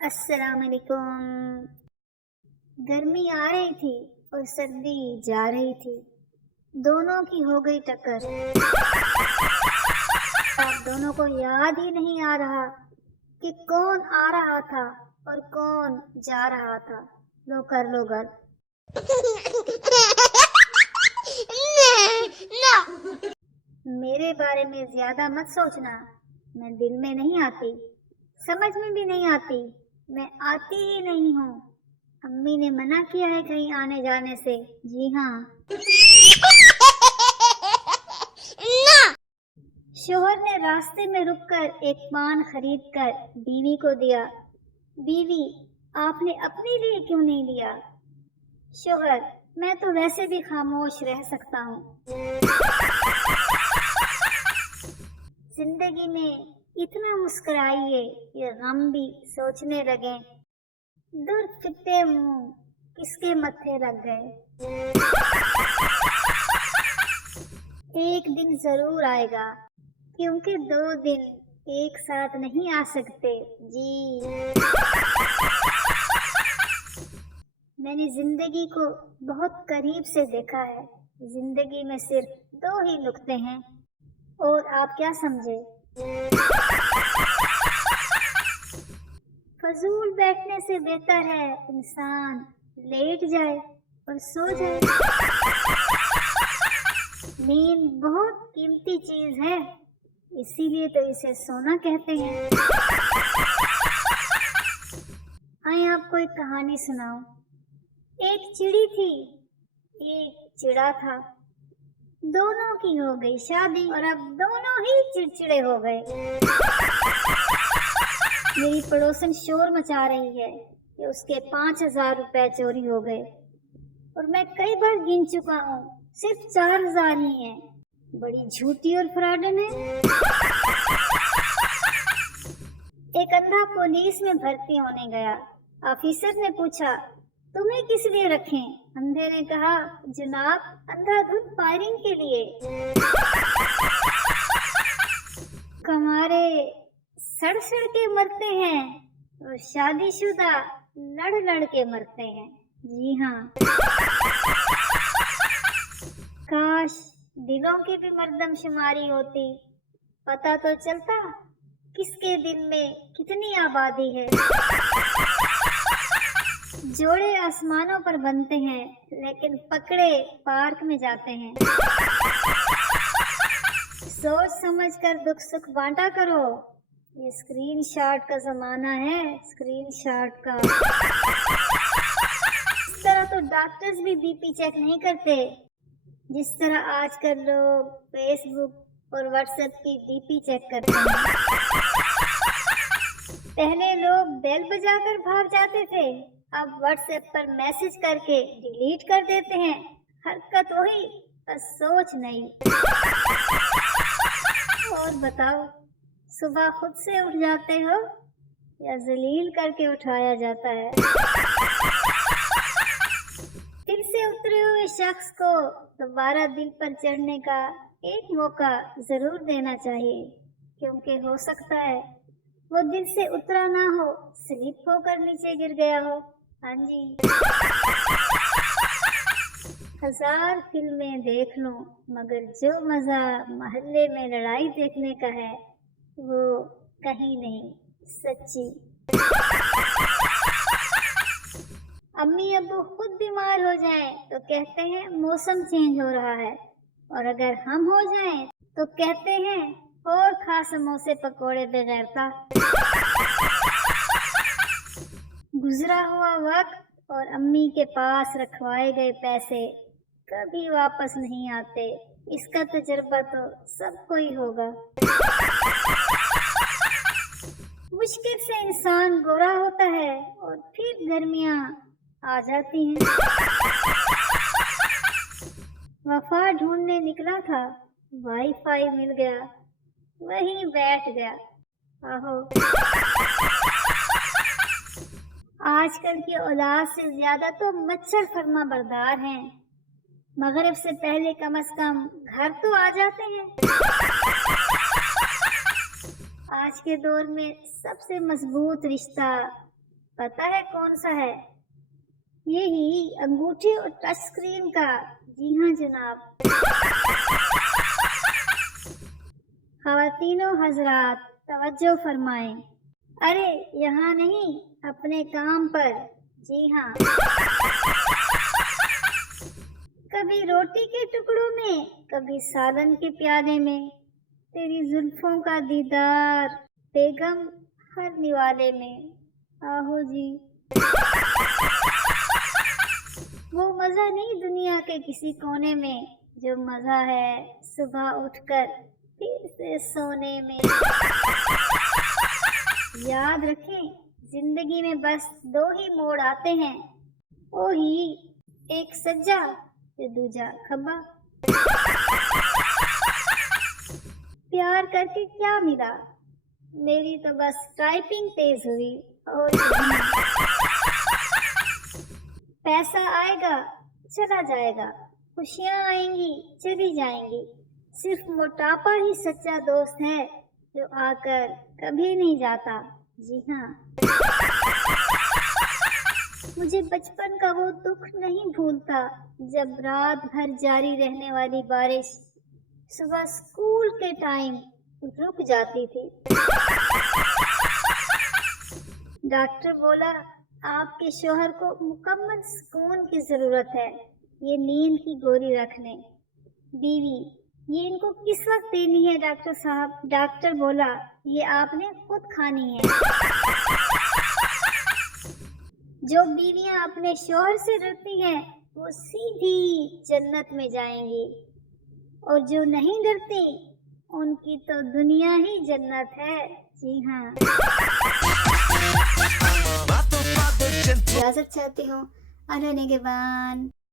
السلام علیکم۔ گرمی آ رہی تھی اور سردی جا رہی تھی، دونوں کی ہو گئی ٹکر۔ اب دونوں کو یاد ہی نہیں آ رہا کہ کون آ رہا تھا اور کون جا رہا تھا۔ لو کر لو گل۔ میرے بارے میں زیادہ مت سوچنا، میں دل میں نہیں آتی، سمجھ میں بھی نہیں آتی، میں آتی ہی نہیں ہوں۔ امی نے منع کیا ہے کہیں آنے جانے سے۔ جی ہاں، شوہر نے راستے میں رک کر ایک پان خرید کر بیوی کو دیا۔ بیوی، آپ نے اپنے لیے کیوں نہیں لیا؟ شوہر، میں تو ویسے بھی خاموش رہ سکتا ہوں۔ زندگی میں اتنا مسکرائیے کہ غم بھی سوچنے لگیں، دور پھٹے منہ کس کے متھے لگ گئے۔ ایک دن ضرور آئے گا، کیونکہ دو دن ایک ساتھ نہیں آ سکتے۔ جی، میں نے زندگی کو بہت قریب سے دیکھا ہے۔ زندگی میں صرف دو ہی نقطے ہیں، اور آپ کیا سمجھے؟ فضول بیٹھنے سے بہتر ہے انسان لیٹ جائے اور سو جائے۔ نیند بہت قیمتی چیز ہے، اسی لیے تو اسے سونا کہتے ہیں۔ آئیں آپ کو ایک کہانی سناؤں۔ ایک چڑی تھی، ایک چڑا تھا، دونوں کی ہو گئی شادی اور اب دونوں ہی چڑچڑے ہو گئے۔ میری پڑوسن شور مچا رہی ہے کہ اس کے 5,000 روپے چوری ہو گئے، اور میں کئی بار گن چکا ہوں، صرف 4,000 ہی ہیں۔ بڑی جھوٹی اور فراڈن ہے۔ ایک اندھا پولیس میں بھرتی ہونے گیا۔ آفیسر نے پوچھا، تمہیں کس لیے رکھیں؟ اندھے نے کہا، جناب، اندھا دھند فائرنگ کے لیے۔ کمارے سڑ سڑ کے مرتے ہیں اور شادی شدہ لڑ لڑ کے مرتے ہیں۔ جی ہاں، کاش دلوں کی بھی مردم شماری ہوتی، پتہ تو چلتا کس کے دل میں کتنی آبادی ہے۔ جوڑے آسمانوں پر بنتے ہیں، لیکن پکڑے پارک میں جاتے ہیں۔ سوچ سمجھ کر دکھ سکھ بانٹا کرو، یہ اسکرین شاٹ کا زمانہ ہے، اسکرین شاٹ کا۔ اس طرح تو ڈاکٹرز بھی بی پی چیک نہیں کرتے، جس طرح آج کل لوگ فیس بک اور واٹس ایپ کی ڈی پی چیک کرتے ہیں۔ پہلے لوگ بیل بجا کر بھاگ جاتے تھے، اب واٹس ایپ پر میسج کر کے ڈیلیٹ کر دیتے ہیں۔ حرکت وہی، بس سوچ نہیں۔ اور بتاؤ، صبح خود سے اٹھ جاتے ہو یا ذلیل کر کے اٹھایا جاتا ہے؟ دل سے اترے ہوئے شخص کو دوبارہ دل پر چڑھنے کا ایک موقع ضرور دینا چاہیے، کیونکہ ہو سکتا ہے وہ دل سے اترا نہ ہو، سلپ ہو کر نیچے گر گیا ہو۔ ہاں جی، 1000 فلمیں دیکھ لوں، مگر جو مزہ محلے میں لڑائی دیکھنے کا ہے وہ کہیں نہیں، سچی۔ امی ابو خود بیمار ہو جائیں تو کہتے ہیں موسم چینج ہو رہا ہے، اور اگر ہم ہو جائیں تو کہتے ہیں اور کھا سموسے پکوڑے بغیر کا۔ گزرا ہوا وقت اور امی کے پاس رکھوائے گئے پیسے کبھی واپس نہیں آتے، اس کا تجربہ تو سب کو ہی ہوگا۔ مشکل سے انسان گورا ہوتا ہے اور پھر گرمیاں آ جاتی ہیں۔ وفا ڈھونڈنے نکلا تھا، وائی فائی مل گیا، وہیں بیٹھ گیا۔ آہو، آج کل کی اولاد سے زیادہ تو مچھر فرما بردار ہیں، مغرب سے پہلے کم از کم گھر تو آ جاتے ہیں۔ آج کے دور میں سب سے مضبوط رشتہ پتا ہے کون سا ہے؟ یہی انگوٹھے اور ٹچ اسکرین کا۔ جی ہاں جناب۔ خواتین و حضرات توجہ فرمائیں۔ ارے یہاں نہیں، اپنے کام پر۔ جی ہاں۔ کبھی روٹی کے ٹکڑوں میں، کبھی سالن کے پیالے میں، تیری زلفوں کا دیدار بیگم ہر نوالے میں۔ آہو جی۔ وہ مزہ نہیں دنیا کے کسی کونے میں، جو مزہ ہے صبح اٹھ کر پھر سے سونے میں۔ یاد رکھیں زندگی میں بس دو ہی موڑ آتے ہیں، وہی ایک سجا تے دوجا کھبا۔ پیار کر کے کیا ملا؟ میری تو بس ٹائپنگ تیز ہوئی اور پیسہ آئے گا چلا جائے گا، خوشیاں آئیں گی چلی جائیں گی، صرف موٹاپا ہی سچا دوست ہے جو آ کر کبھی نہیں جاتا۔ جی ہاں۔ مجھے بچپن کا وہ دکھ نہیں بھولتا جب رات بھر جاری رہنے والی بارش صبح اسکول کے ٹائم رک جاتی تھی۔ ڈاکٹر بولا آپ کے شوہر کو مکمل سکون کی ضرورت ہے، یہ نیند کی گولی رکھ لیں۔ بیوی یہ ان کو کس وقت دینی ہے ڈاکٹر صاحب؟ ڈاکٹر بولا یہ آپ نے خود کھانی ہے۔ جو بیویاں اپنے شوہر سے ڈرتی ہیں وہ سیدھی جنت میں جائیں گی، اور جو نہیں ڈرتی ان کی تو دنیا ہی جنت ہے۔ جی ہاں۔ اجازت چاہتی ہوں، آنے کے بعد